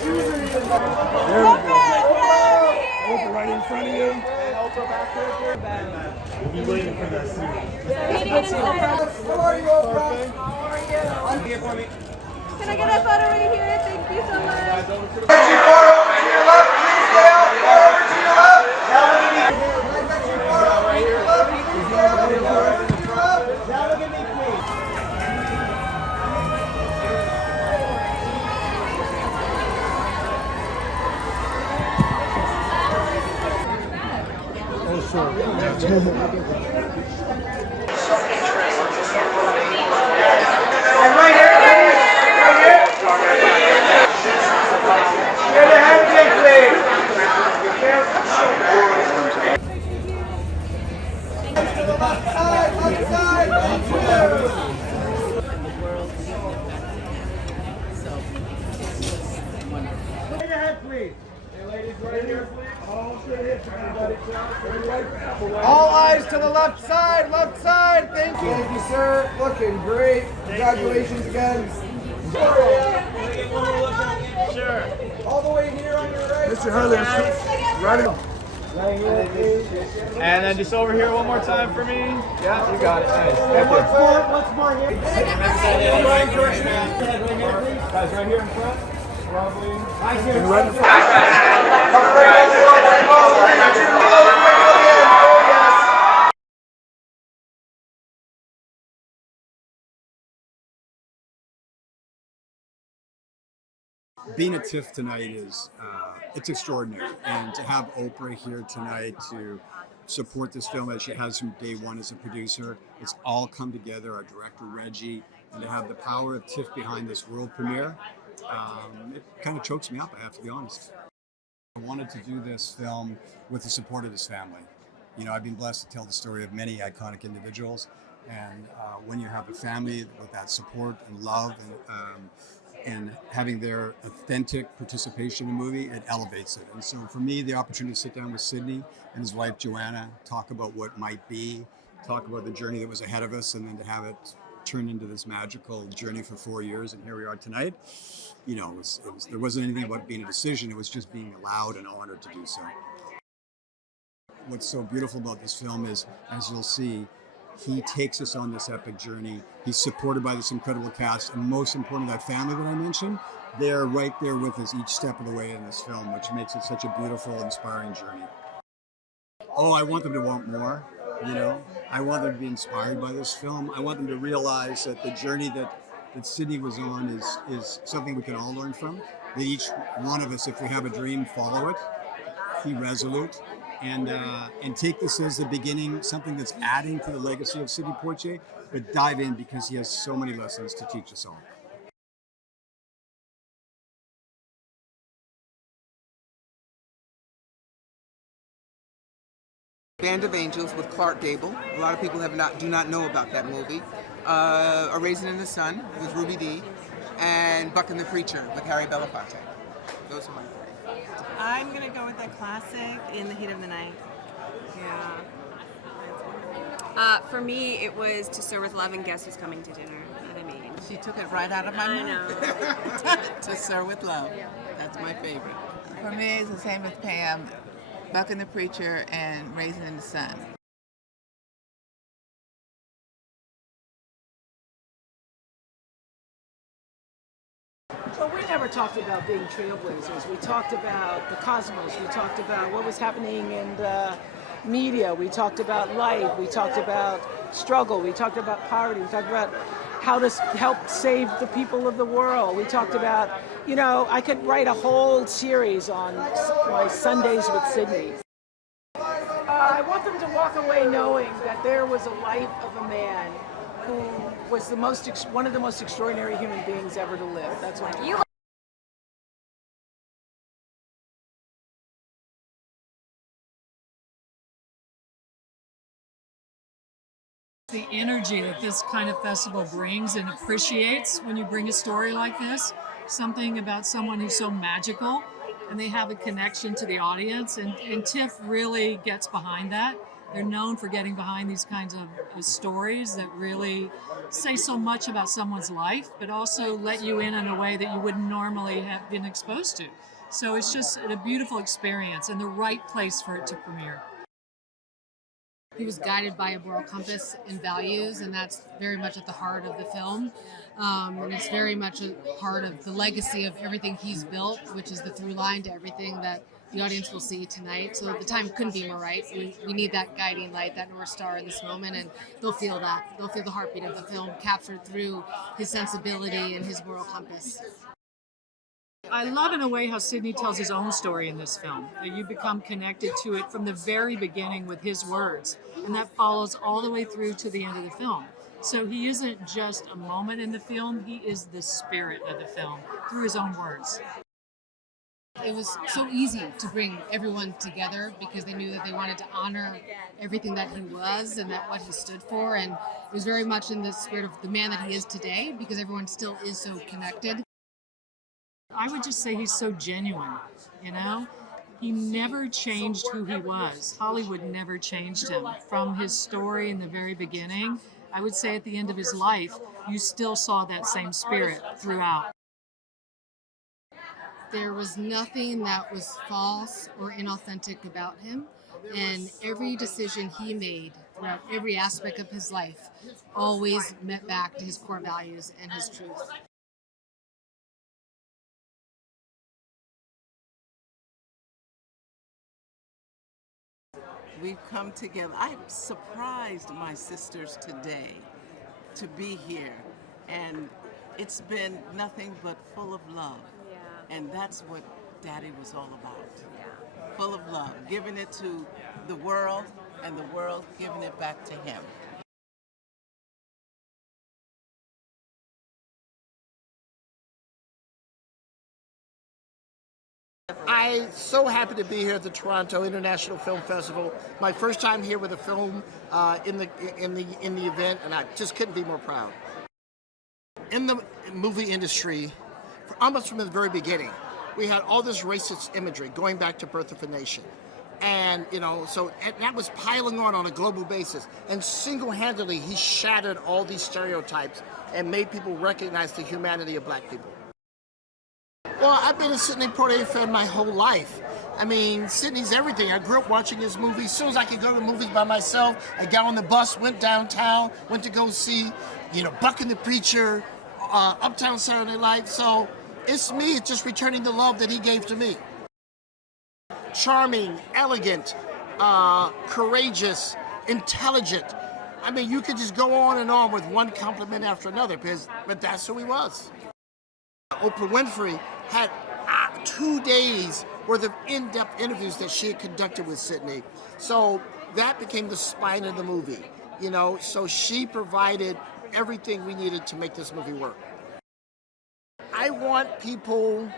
There we go. Oprah right in front of you. And Oprah back there. We'll be waiting for that scene. How are you, Oprah? How are you? Here for me. Can I get a photo right here? Thank you so much. Reggie, far over to your left. Please stay out. Far over to your left. Now look at me. Can I get you far over to your left? Please stay out. Far over to your left. Now look at me, please. Oh, sure. And right here, please. Right here. Get the handshake, please. To the left side, left side. Thank you. Get your head, please. Hey, ladies, right here, please. All eyes to the left side, left side. Thank you. Thank you, sir. Looking great. Congratulations again. Sure. All the way here on your right. Mr. Hudlin, right in. Right here, please. And then just over here one more time for me. Yeah, you got it. Nice. What's more here? Right direction. Guys, right here in front. Lovely. Right here. Right in front. Being at Tiff tonight is it's extraordinary, and to have Oprah here tonight to support this film as she has from day one as a producer, it's all come together. Our director Reggie, and to have the power of Tiff behind this world premiere, it kind of chokes me up. I have to be honest. I wanted to do this film with the support of his family. You know, I've been blessed to tell the story of many iconic individuals, and when you have a family with that support and love and having their authentic participation in the movie, it elevates it. And so for me, the opportunity to sit down with Sidney and his wife Joanna, talk about what might be, talk about the journey that was ahead of us, and then to have it turn into this magical journey for 4 years, and here we are tonight. You know, there wasn't anything about being a decision, it was just being allowed and honored to do so. What's so beautiful about this film is, as you'll see, he takes us on this epic journey. He's supported by this incredible cast, and most importantly, that family that I mentioned, they're right there with us each step of the way in this film, which makes it such a beautiful, inspiring journey. Oh, I want them to want more, you know? I want them to be inspired by this film. I want them to realize that the journey that Sidney was on is something we can all learn from. That each one of us, if we have a dream, follow it, be resolute, and take this as the beginning, something that's adding to the legacy of Sidney Poitier, but dive in because he has so many lessons to teach us all. Band of Angels with Clark Gable. A lot of people do not know about that movie. A Raisin in the Sun with Ruby Dee, and Buck and the Preacher with Harry Belafonte. Those are my three. I'm gonna go with the classic, In the Heat of the Night. Yeah. For me, it was To Serve with Love and Guess Who's Coming to Dinner. I mean, She took it right out of my mouth. To Serve with Love. That's my favorite. For me, it's the same as Pam. Buck and the Preacher and Raisin in the Sun. Well, we never talked about being trailblazers. We talked about the cosmos. We talked about what was happening in the media. We talked about life. We talked about struggle. We talked about poverty. We talked about how to help save the people of the world. We talked about, you know, I could write a whole series on my Sundays with Sidney. I want them to walk away knowing that there was a life of a man who was one of the most extraordinary human beings ever to live. That's what you. The energy that this kind of festival brings and appreciates when you bring a story like this, something about someone who's so magical and they have a connection to the audience, and Tiff really gets behind that. They're known for getting behind these kinds of stories that really say so much about someone's life, but also let you in a way that you wouldn't normally have been exposed to. So it's just a beautiful experience and the right place for it to premiere. He was guided by a moral compass and values, and that's very much at the heart of the film. And it's very much a part of the legacy of everything he's built, which is the through line to everything that the audience will see tonight. So the time couldn't be more right. We need that guiding light, that North Star in this moment, and they'll feel that. They'll feel the heartbeat of the film captured through his sensibility and his moral compass. I love in a way how Sidney tells his own story in this film. That you become connected to it from the very beginning with his words, and that follows all the way through to the end of the film. So he isn't just a moment in the film, he is the spirit of the film through his own words. It was so easy to bring everyone together because they knew that they wanted to honor everything that he was and that what he stood for, and it was very much in the spirit of the man that he is today because everyone still is so connected. I would just say he's so genuine, you know? He never changed who he was. Hollywood never changed him. From his story in the very beginning, I would say at the end of his life, you still saw that same spirit throughout. There was nothing that was false or inauthentic about him, and every decision he made throughout every aspect of his life always met back to his core values and his truth. We've come together. I surprised my sisters today to be here, and it's been nothing but full of love. Yeah. And that's what Daddy was all about. Yeah. Full of love, giving it to the world, and the world giving it back to him. I'm so happy to be here at the Toronto International Film Festival. My first time here with a film in the event, and I just couldn't be more proud. In the movie industry, almost from the very beginning, we had all this racist imagery going back to Birth of a Nation. And, you know, so and that was piling on a global basis. And single-handedly, he shattered all these stereotypes and made people recognize the humanity of black people. Well, I've been a Sidney Poitier fan my whole life. I mean, Sidney's everything. I grew up watching his movies. As soon as I could go to movies by myself, I got on the bus, went downtown, went to go see, you know, Buck and the Preacher, Uptown Saturday Night. So it's me, it's just returning the love that he gave to me. Charming, elegant, courageous, intelligent. I mean, you could just go on and on with one compliment after another, but that's who he was. Oprah Winfrey had 2 days worth of in-depth interviews that she had conducted with Sidney. So that became the spine of the movie, you know, so she provided everything we needed to make this movie work. I want people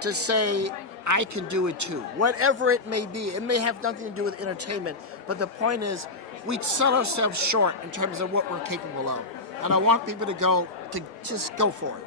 to say, I can do it too. Whatever it may be, it may have nothing to do with entertainment, but the point is, we sell ourselves short in terms of what we're capable of. And I want people to just go for it.